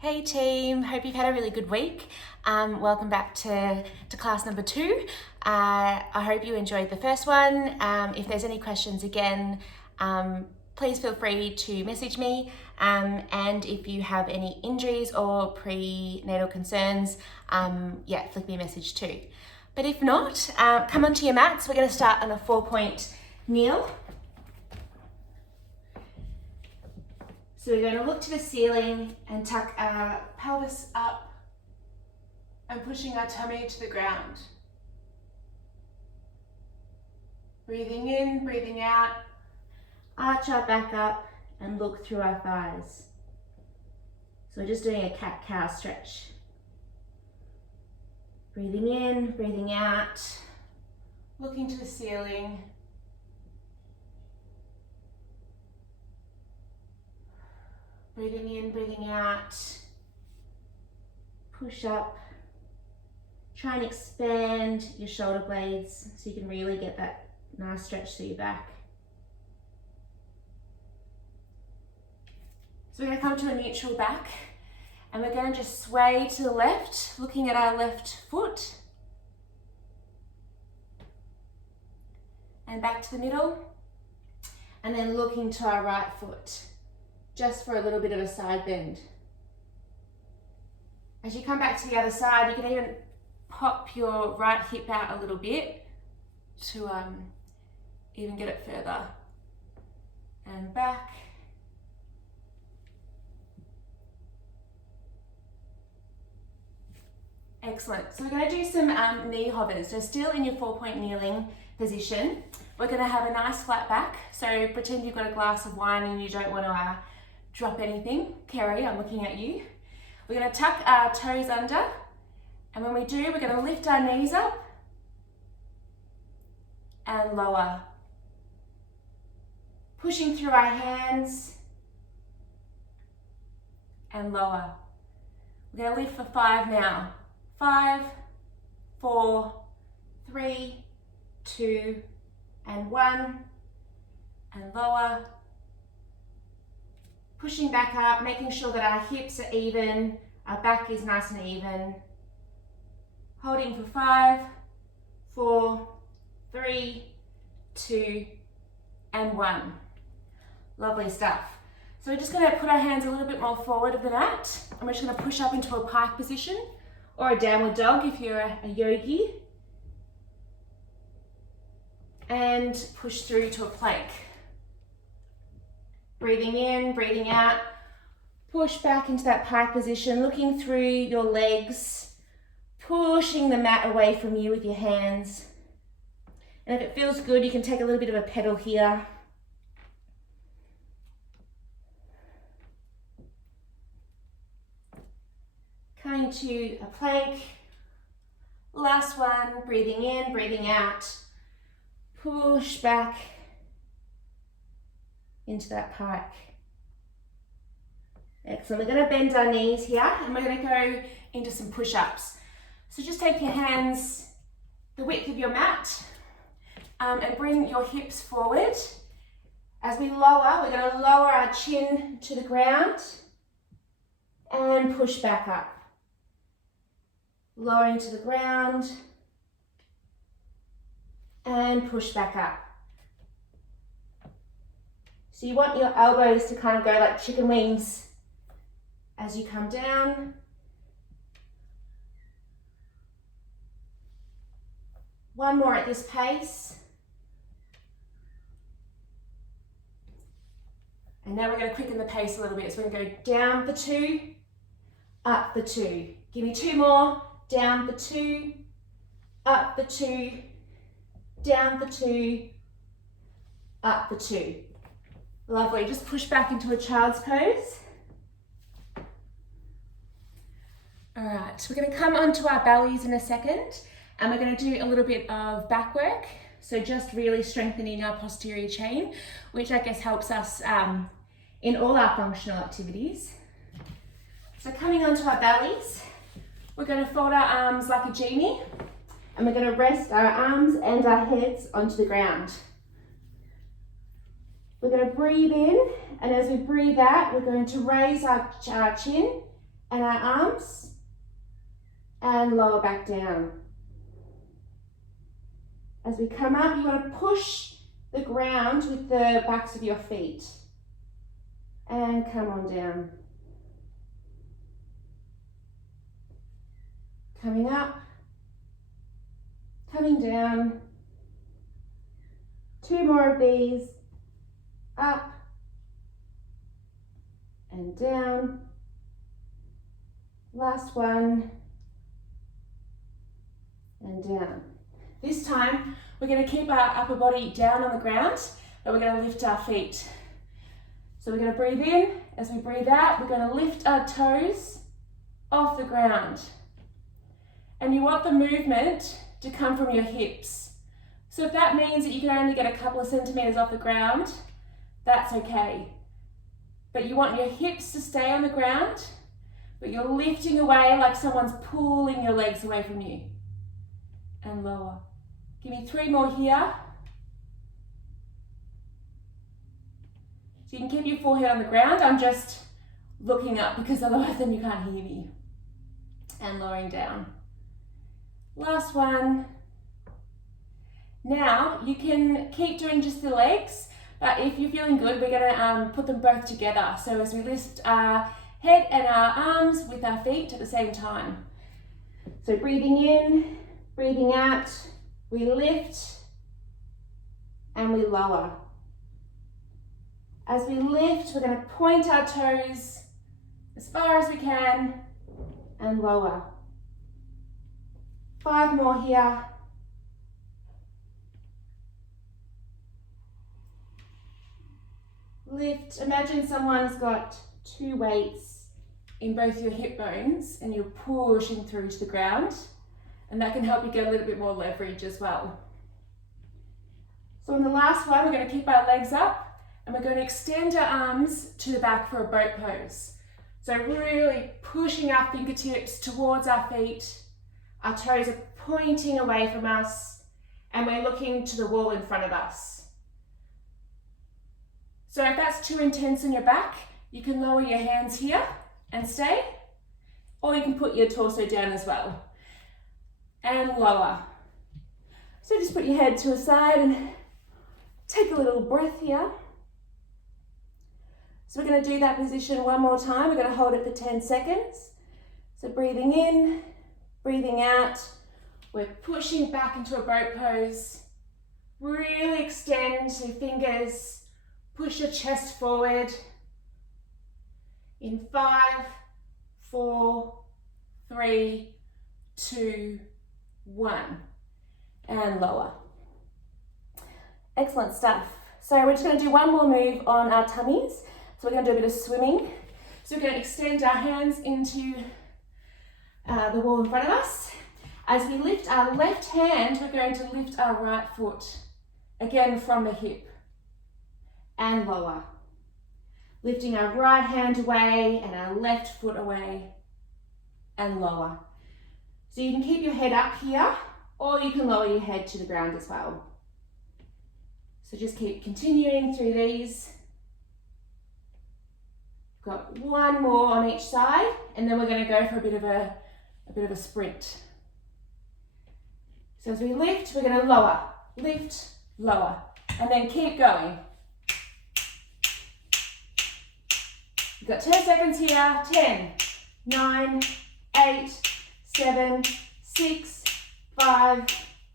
Hey team, hope you've had a really good week. Welcome back to class number 2. I hope you enjoyed the first one. If there's any questions again, please feel free to message me. And if you have any injuries or prenatal concerns, flick me a message too. But if not, come onto your mats. We're going to start on a 4-point kneel. So we're going to look to the ceiling and tuck our pelvis up and pushing our tummy to the ground. Breathing in, breathing out, arch our back up and look through our thighs. So we're just doing a cat-cow stretch. Breathing in, breathing out, looking to the ceiling. Breathing in, breathing out, push up. Try and expand your shoulder blades so you can really get that nice stretch through your back. So we're going to come to a neutral back and we're going to just sway to the left, looking at our left foot. And back to the middle. And then looking to our right foot, just for a little bit of a side bend. As you come back to the other side, you can even pop your right hip out a little bit to even get it further. And back. Excellent. So we're going to do some knee hovers. So still in your 4-point kneeling position. We're going to have a nice flat back. So pretend you've got a glass of wine and you don't want to drop anything. Kerry, I'm looking at you. We're going to tuck our toes under, and when we do, we're going to lift our knees up and lower. Pushing through our hands and lower. We're going to lift for 5 now. 5, 4, 3, 2, and 1, and lower. Pushing back up, making sure that our hips are even, our back is nice and even. Holding for 5, 4, 3, 2, and 1. Lovely stuff. So we're just going to put our hands a little bit more forward of the mat, and we're just going to push up into a pike position, or a downward dog if you're a yogi. And push through to a plank. Breathing in, breathing out, push back into that pike position, looking through your legs, pushing the mat away from you with your hands. And if it feels good, you can take a little bit of a pedal here. Coming to a plank. Last one, breathing in, breathing out, push back into that pike. Excellent. We're going to bend our knees here and we're going to go into some push-ups. So just take your hands the width of your mat and bring your hips forward. As we lower, we're going to lower our chin to the ground and push back up. Lowering to the ground and push back up. So you want your elbows to kind of go like chicken wings as you come down. One more at this pace. And now we're going to quicken the pace a little bit. So we're going to go down for 2, up for 2. Give me 2 more. Down for 2, up for 2, down for 2, up for 2. Lovely, just push back into a child's pose. All right, so we're going to come onto our bellies in a second, and we're going to do a little bit of back work. So just really strengthening our posterior chain, which I guess helps us in all our functional activities. So coming onto our bellies, we're going to fold our arms like a genie, and we're going to rest our arms and our heads onto the ground. We're going to breathe in, and as we breathe out, we're going to raise our chin and our arms, and lower back down. As we come up, you want to push the ground with the backs of your feet. And come on down. Coming up, coming down. 2 more of these. Up and down. Last one. And down. This time, we're going to keep our upper body down on the ground, but we're going to lift our feet. So we're going to breathe in. As we breathe out, we're going to lift our toes off the ground. And you want the movement to come from your hips. So if that means that you can only get a couple of centimeters off the ground, that's okay. But you want your hips to stay on the ground, but you're lifting away like someone's pulling your legs away from you. And lower. Give me 3 more here. So you can keep your forehead on the ground. I'm just looking up because otherwise then you can't hear me. And lowering down. Last one. Now you can keep doing just the legs, but if you're feeling good, we're going to put them both together. So as we lift our head and our arms with our feet at the same time. So breathing in, breathing out, we lift and we lower. As we lift, we're going to point our toes as far as we can and lower. 5 more here. Lift. Imagine someone's got 2 weights in both your hip bones and you're pushing through to the ground. And that can help you get a little bit more leverage as well. So on the last one, we're going to keep our legs up and we're going to extend our arms to the back for a boat pose. So really pushing our fingertips towards our feet. Our toes are pointing away from us and we're looking to the wall in front of us. So if that's too intense in your back, you can lower your hands here and stay, or you can put your torso down as well. And lower. So just put your head to a side and take a little breath here. So we're going to do that position one more time. We're going to hold it for 10 seconds. So breathing in, breathing out. We're pushing back into a boat pose. Really extend your fingers. Push your chest forward. In 5, 4, 3, 2, 1. And lower. Excellent stuff. So we're just going to do one more move on our tummies. So we're going to do a bit of swimming. So we're going to extend our hands into the wall in front of us. As we lift our left hand, we're going to lift our right foot, again from the hip, and lower. Lifting our right hand away and our left foot away, and lower. So you can keep your head up here, or you can lower your head to the ground as well. So just keep continuing through these. We've got one more on each side, and then we're going to go for a bit of a sprint. So as we lift, we're going to lower, lift, lower, and then keep going. We've got 10 seconds here. 10, 9, 8, 7, 6, 5,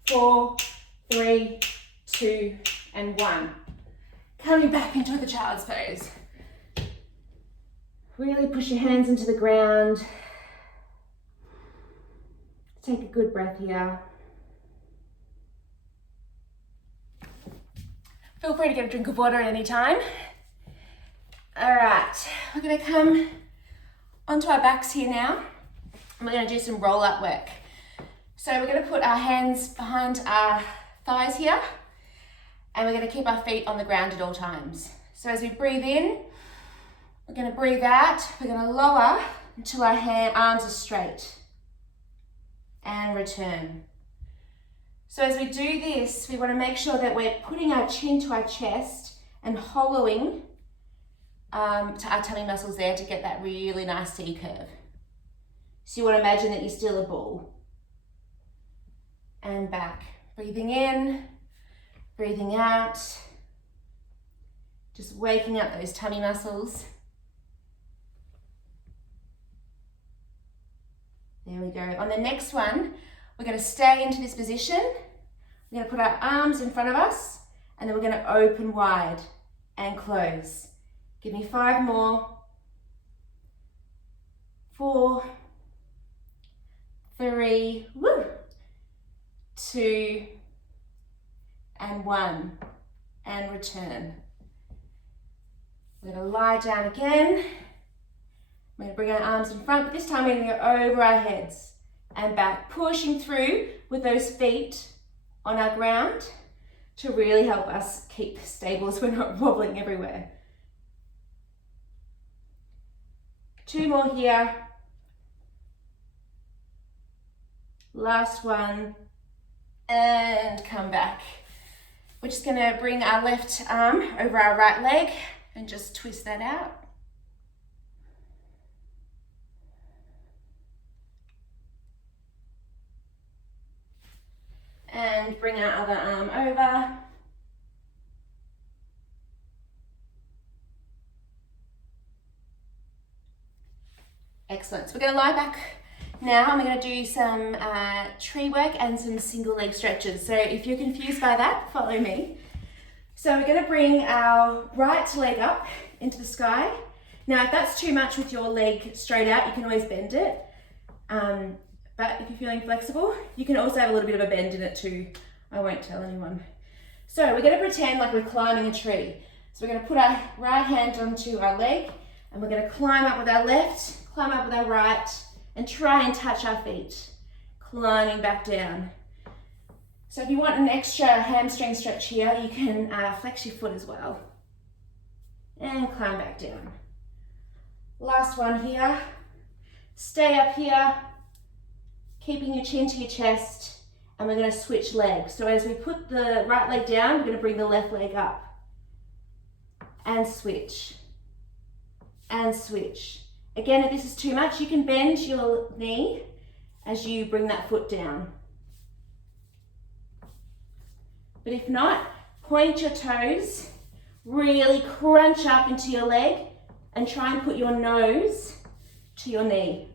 4, 3, 2, and 1. Coming back into the child's pose. Really push your hands into the ground. Take a good breath here. Feel free to get a drink of water at any time. All right, we're going to come onto our backs here now. And we're going to do some roll-up work. So we're going to put our hands behind our thighs here. And we're going to keep our feet on the ground at all times. So as we breathe in, we're going to breathe out. We're going to lower until our arms are straight. And return. So as we do this, we want to make sure that we're putting our chin to our chest and hollowing to our tummy muscles there to get that really nice C curve. So you want to imagine that you're still a ball. And back. Breathing in, breathing out. Just waking up those tummy muscles. There we go. On the next one, we're going to stay into this position. We're going to put our arms in front of us, and then we're going to open wide and close. Give me 5 more. 4, 3, 2, and 1, and return. We're going to lie down again. We're going to bring our arms in front, but this time we're going to go over our heads and back, pushing through with those feet on our ground to really help us keep stable so we're not wobbling everywhere. 2 more here. Last one, and come back. We're just going to bring our left arm over our right leg and just twist that out. And bring our other arm over. Excellent. So we're going to lie back now, and we're going to do some tree work and some single leg stretches. So if you're confused by that, follow me. So we're going to bring our right leg up into the sky. Now, if that's too much with your leg straight out, you can always bend it. But if you're feeling flexible, you can also have a little bit of a bend in it too. I won't tell anyone. So we're going to pretend like we're climbing a tree. So we're going to put our right hand onto our leg, and we're going to climb up with our left, climb up with our right, and try and touch our feet, climbing back down. So if you want an extra hamstring stretch here, you can flex your foot as well. And climb back down. Last one here. Stay up here, keeping your chin to your chest, and we're going to switch legs. So as we put the right leg down, we're going to bring the left leg up. And switch. And switch. Again, if this is too much, you can bend your knee as you bring that foot down. But if not, point your toes, really crunch up into your leg, and try and put your nose to your knee.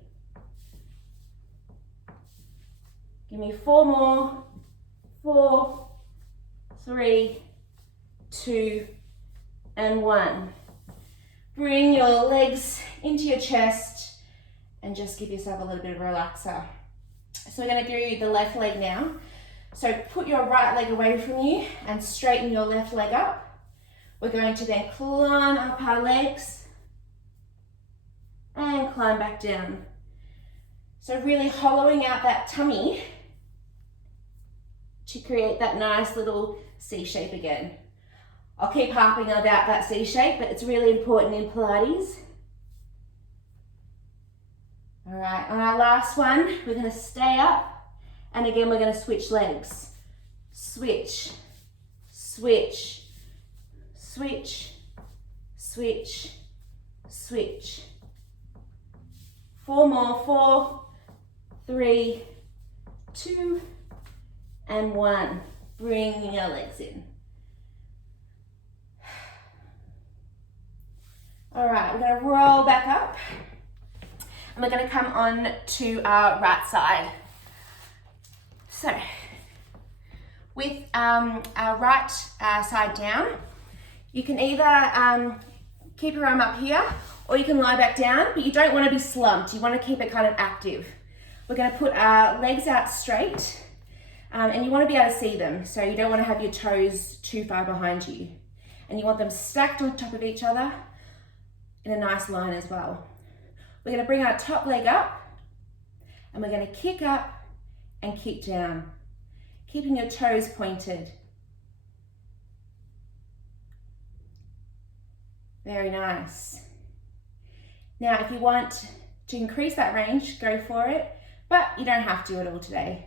Give me 4 more. 4, 3, 2, and 1. Bring your legs into your chest and just give yourself a little bit of a relaxer. So we're going to do the left leg now. So put your right leg away from you and straighten your left leg up. We're going to then climb up our legs and climb back down. So really hollowing out that tummy to create that nice little C shape again. I'll keep harping about that C shape, but it's really important in Pilates. All right, on our last one, we're going to stay up, and again, we're going to switch legs. Switch, switch, switch, switch, switch. 4 more. 4, 3, 2, and 1. Bringing our legs in. All right, we're going to roll back up, and we're going to come on to our right side. So, with our right side down, you can either keep your arm up here, or you can lie back down, but you don't want to be slumped. You want to keep it kind of active. We're going to put our legs out straight, and you want to be able to see them, so you don't want to have your toes too far behind you. And you want them stacked on top of each other in a nice line as well. We're going to bring our top leg up, and we're going to kick up and kick down, keeping your toes pointed. Very nice. Now, if you want to increase that range, go for it, but you don't have to at all today.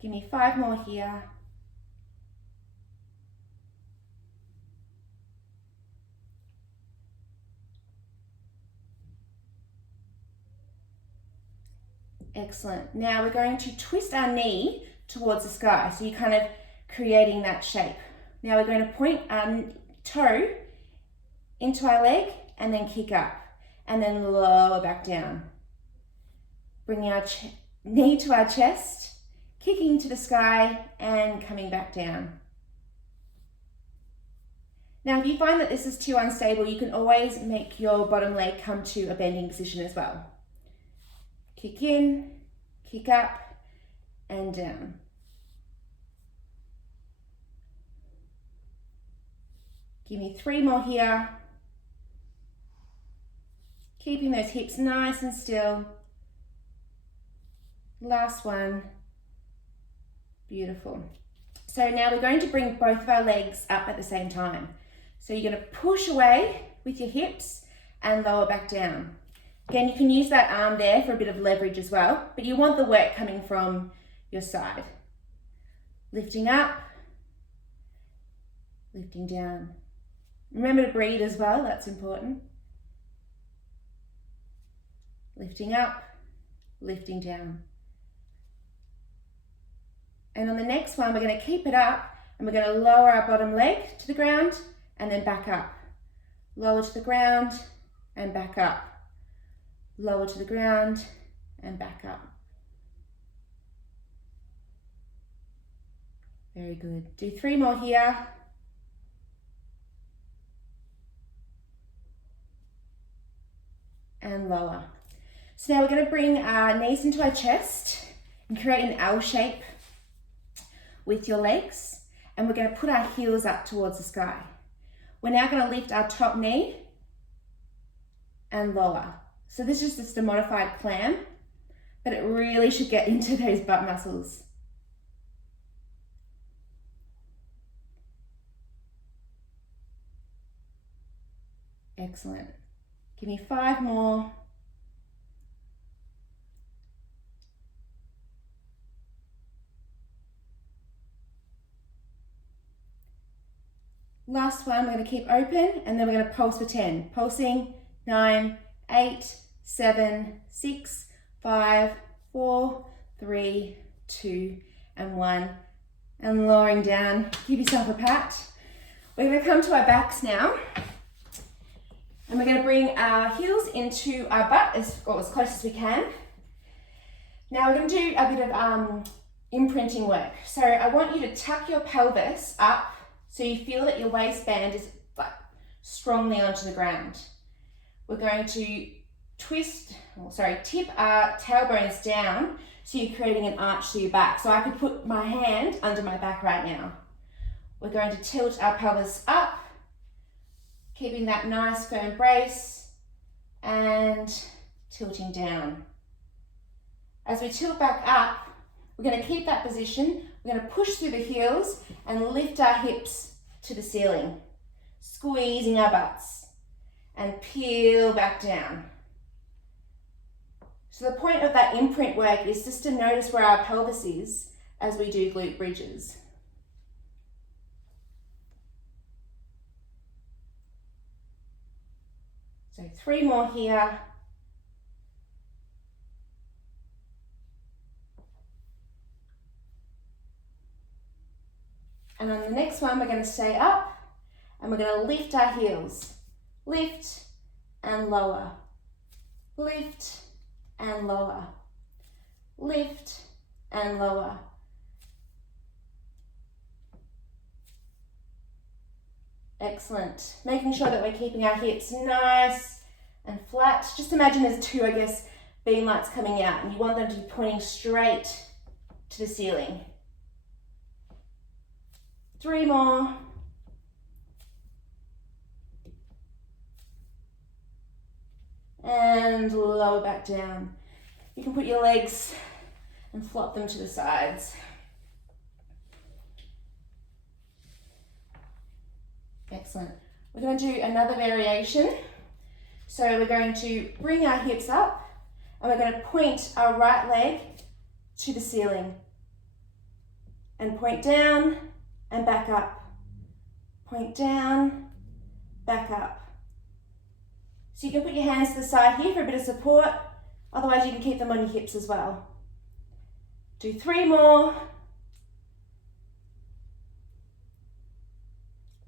Give me 5 more here. Excellent. Now we're going to twist our knee towards the sky. So you're kind of creating that shape. Now we're going to point our toe into our leg and then kick up and then lower back down. Bringing our knee to our chest, kicking to the sky and coming back down. Now, if you find that this is too unstable, you can always make your bottom leg come to a bending position as well. Kick in, kick up and down. Give me 3 more here. Keeping those hips nice and still. Last one. Beautiful. So now we're going to bring both of our legs up at the same time. So you're going to push away with your hips and lower back down. Again, you can use that arm there for a bit of leverage as well, but you want the work coming from your side. Lifting up, lifting down. Remember to breathe as well, that's important. Lifting up, lifting down. And on the next one, we're going to keep it up and we're going to lower our bottom leg to the ground and then back up. Lower to the ground and back up. Lower to the ground and back up. Very good. Do 3 more here. And lower. So now we're going to bring our knees into our chest and create an L shape with your legs. And we're going to put our heels up towards the sky. We're now going to lift our top knee and lower. So this is just a modified clam, but it really should get into those butt muscles. Excellent. Give me 5 more. Last one, we're going to keep open and then we're going to pulse for 10. Pulsing 9, 8, 7, 6, 5, 4, 3, 2, and 1. And lowering down. Give yourself a pat. We're going to come to our backs now. And we're going to bring our heels into our butt as close as we can. Now we're going to do a bit of imprinting work. So I want you to tuck your pelvis up so you feel that your waistband is strongly onto the ground. We're going to tip our tailbones down so you're creating an arch to your back. So I could put my hand under my back right now. We're going to tilt our pelvis up, keeping that nice firm brace and tilting down. As we tilt back up, we're going to keep that position. We're going to push through the heels and lift our hips to the ceiling, squeezing our butts and peel back down. So the point of that imprint work is just to notice where our pelvis is as we do glute bridges. So 3 more here. And on the next one, we're going to stay up and we're going to lift our heels. Lift and lower. Lift and lower. Lift and lower. Excellent. Making sure that we're keeping our hips nice and flat. Just imagine there's 2, beam lights coming out and you want them to be pointing straight to the ceiling. 3 more. And lower back down. You can put your legs and flop them to the sides. Excellent. We're going to do another variation. So we're going to bring our hips up and we're going to point our right leg to the ceiling and point down and back up. Point down, back up. So you can put your hands to the side here for a bit of support Otherwise you can keep them on your hips as well. Do 3 more.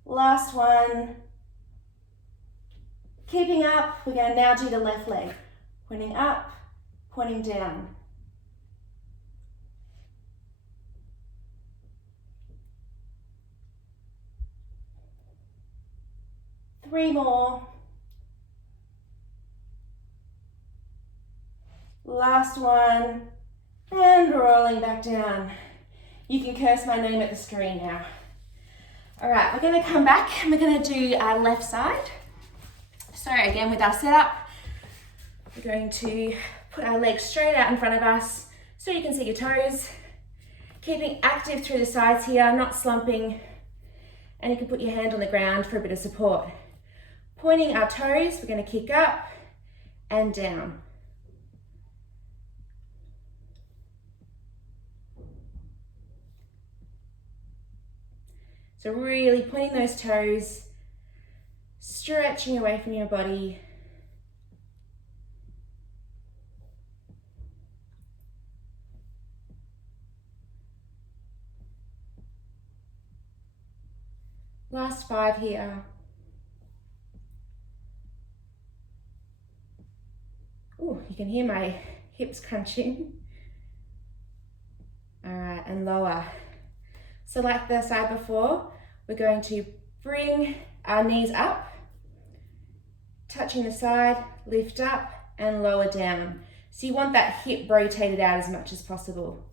Last one. Keeping up, we're going to now do the left leg. Pointing up, pointing down. Three more. Last one. And rolling back down. You can curse my name at the screen now. All right, we're going to come back and we're going to do our left side. So again, with our setup, we're going to put our legs straight out in front of us so you can see your toes. Keeping active through the sides here, not slumping. And you can put your hand on the ground for a bit of support. Pointing our toes, we're going to kick up and down. So really pointing those toes, stretching away from your body. Last 5 here. Oh, you can hear my hips crunching. All right, and lower. So like the side before, we're going to bring our knees up, touching the side, lift up and lower down. So you want that hip rotated out as much as possible.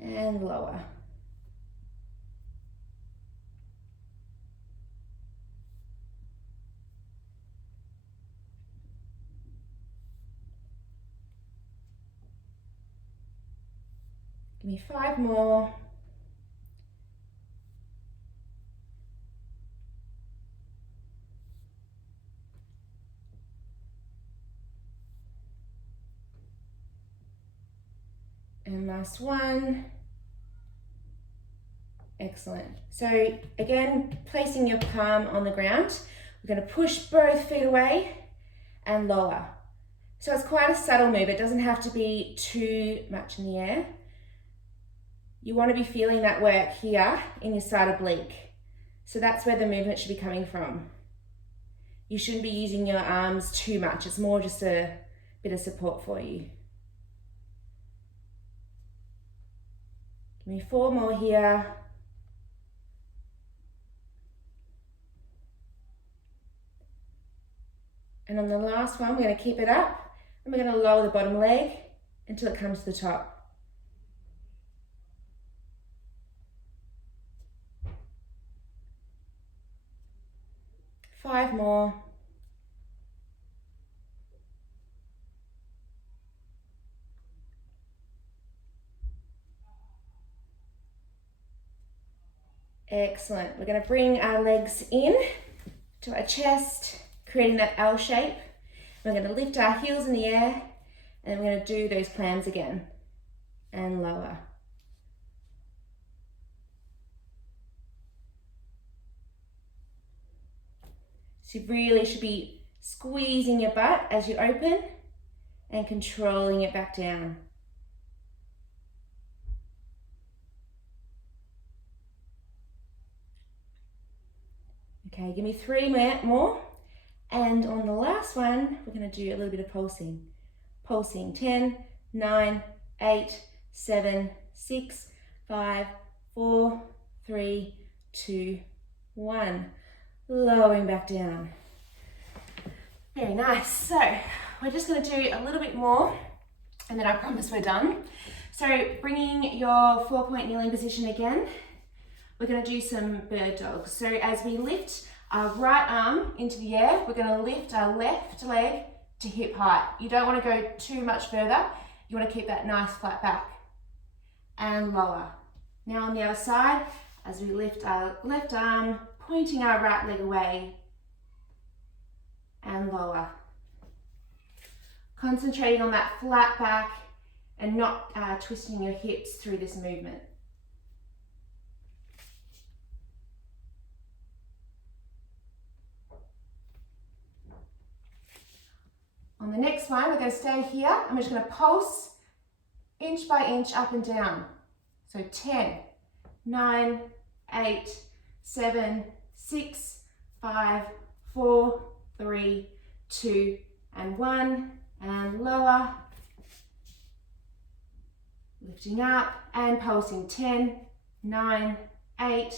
And lower. Give me 5 more. And last one. Excellent. So again, placing your palm on the ground, we're going to push both feet away and lower. So it's quite a subtle move. It doesn't have to be too much in the air. You want to be feeling that work here in your side oblique. So that's where the movement should be coming from. You shouldn't be using your arms too much. It's more just a bit of support for you. Give me 4 more here. And on the last one, we're going to keep it up and we're going to lower the bottom leg until it comes to the top. 5 more. Excellent. We're going to bring our legs in to our chest, creating that L shape. We're going to lift our heels in the air and we're going to do those clams again and lower. So you really should be squeezing your butt as you open and controlling it back down. Okay, give me 3 more. And on the last one, we're going to do a little bit of pulsing. Pulsing 10, 9, 8, 7, 6, 5, 4, 3, 2, 1. Lowering back down. Very nice. So we're just going to do a little bit more and then I promise we're done. So bringing your 4-point kneeling position again, we're going to do some bird dogs. So as we lift our right arm into the air, we're going to lift our left leg to hip height. You don't want to go too much further. You want to keep that nice flat back and lower. Now on the other side, as we lift our left arm, pointing our right leg away and lower. Concentrating on that flat back and not twisting your hips through this movement. On the next next one, we're going to stay here and we're just going to pulse inch by inch up and down. So 10, 9, 8, 7, 6, 5, 4, 3, 2, and 1, and lower, lifting up and pulsing 10, 9, 8,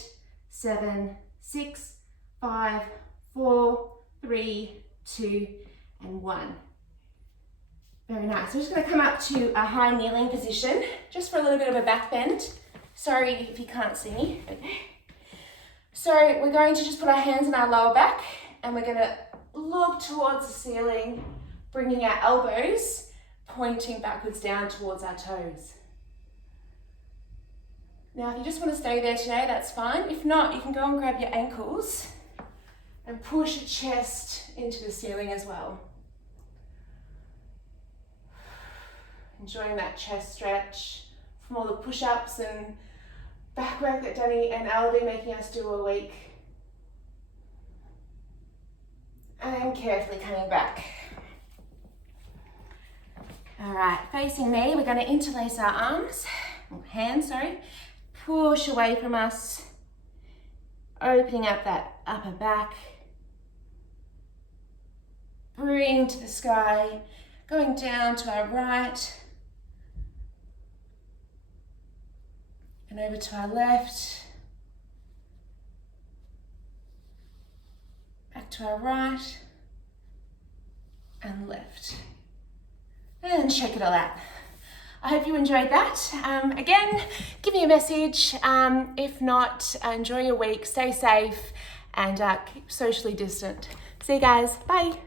7, 6, 5, 4, 3, 2, and 1. Very nice. We're just going to come up to a high kneeling position, just for a little bit of a back bend. Sorry if you can't see me. So we're going to just put our hands on our lower back and we're going to look towards the ceiling, bringing our elbows pointing backwards down towards our toes. Now, if you just want to stay there today, that's fine. If not, you can go and grab your ankles and push your chest into the ceiling as well. Enjoying that chest stretch from all the push-ups and back work that Danny and Elle be making us do all week. And carefully coming back. All right, facing me, we're going to interlace our arms, or hands, sorry. Push away from us, opening up that upper back. Bring to the sky, going down to our right, and over to our left, back to our right, and left. And shake it all out. I hope you enjoyed that. Again, give me a message. If not, enjoy your week, stay safe, and keep socially distant. See you guys, bye.